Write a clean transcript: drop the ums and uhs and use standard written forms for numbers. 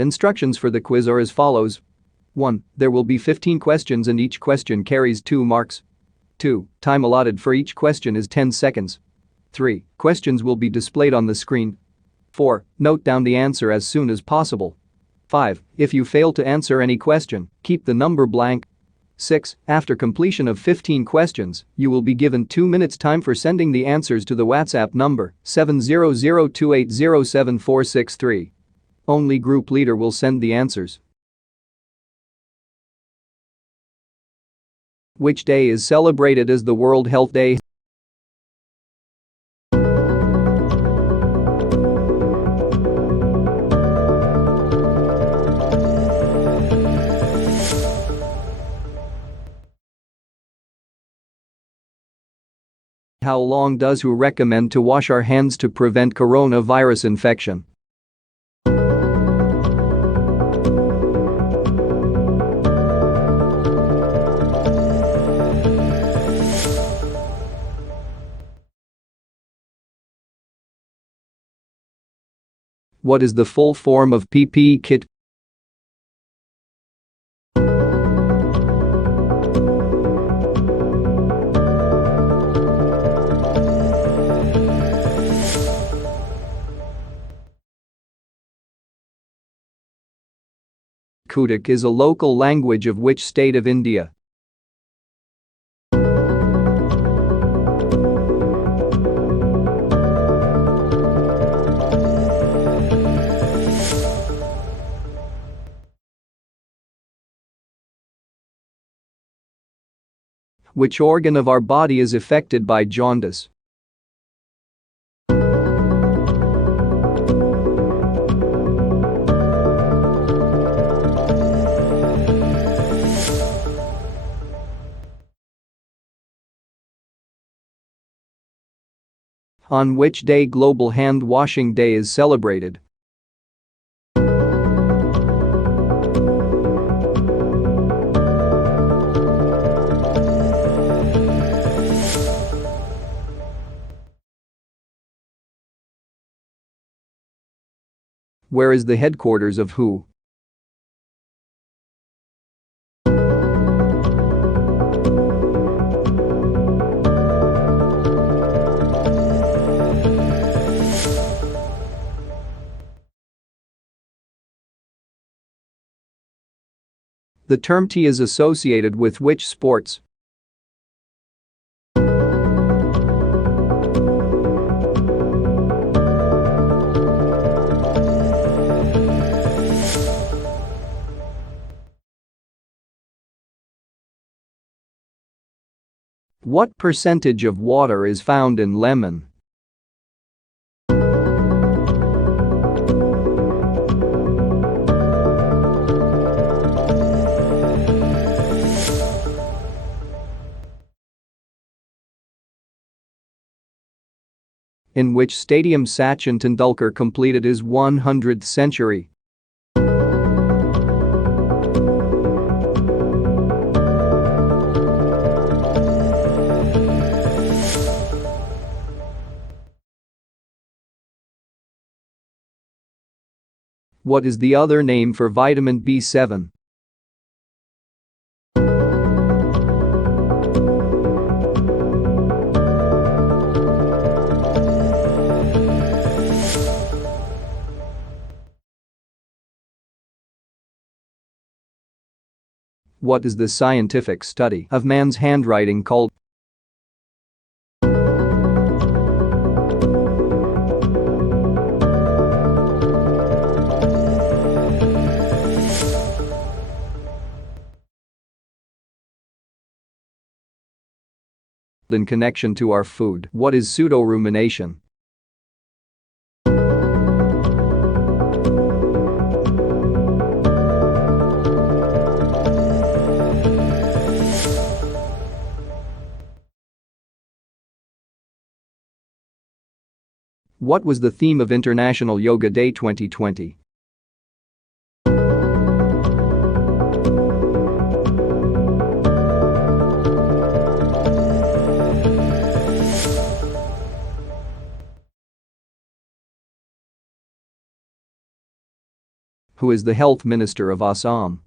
Instructions for the quiz are as follows. 1. There will be 15 questions and each question carries 2 marks. 2. Time allotted for each question is 10 seconds. 3. Questions will be displayed on the screen. 4. Note down the answer as soon as possible. 5. If you fail to answer any question, keep the number blank. 6. After completion of 15 questions, you will be given 2 minutes time for sending the answers to the WhatsApp number 70028074663. Only group leader will send the answers. Which day is celebrated as the World Health Day? How long does WHO recommend to wash our hands to prevent coronavirus infection? What is the full form of PPE kit? Kudak is a local language of which state of India? Which organ of our body is affected by jaundice? On which day Global Hand Washing Day is celebrated? Where is the headquarters of WHO? The term tea is associated with which sports? What percentage of water is found in lemon? In which stadium Sachin Tendulkar completed his 100th century? What is the other name for vitamin B7? What is the scientific study of man's handwriting called? In connection to our food, what is pseudo-rumination? What was the theme of International Yoga Day 2020? Who is the Health Minister of Assam?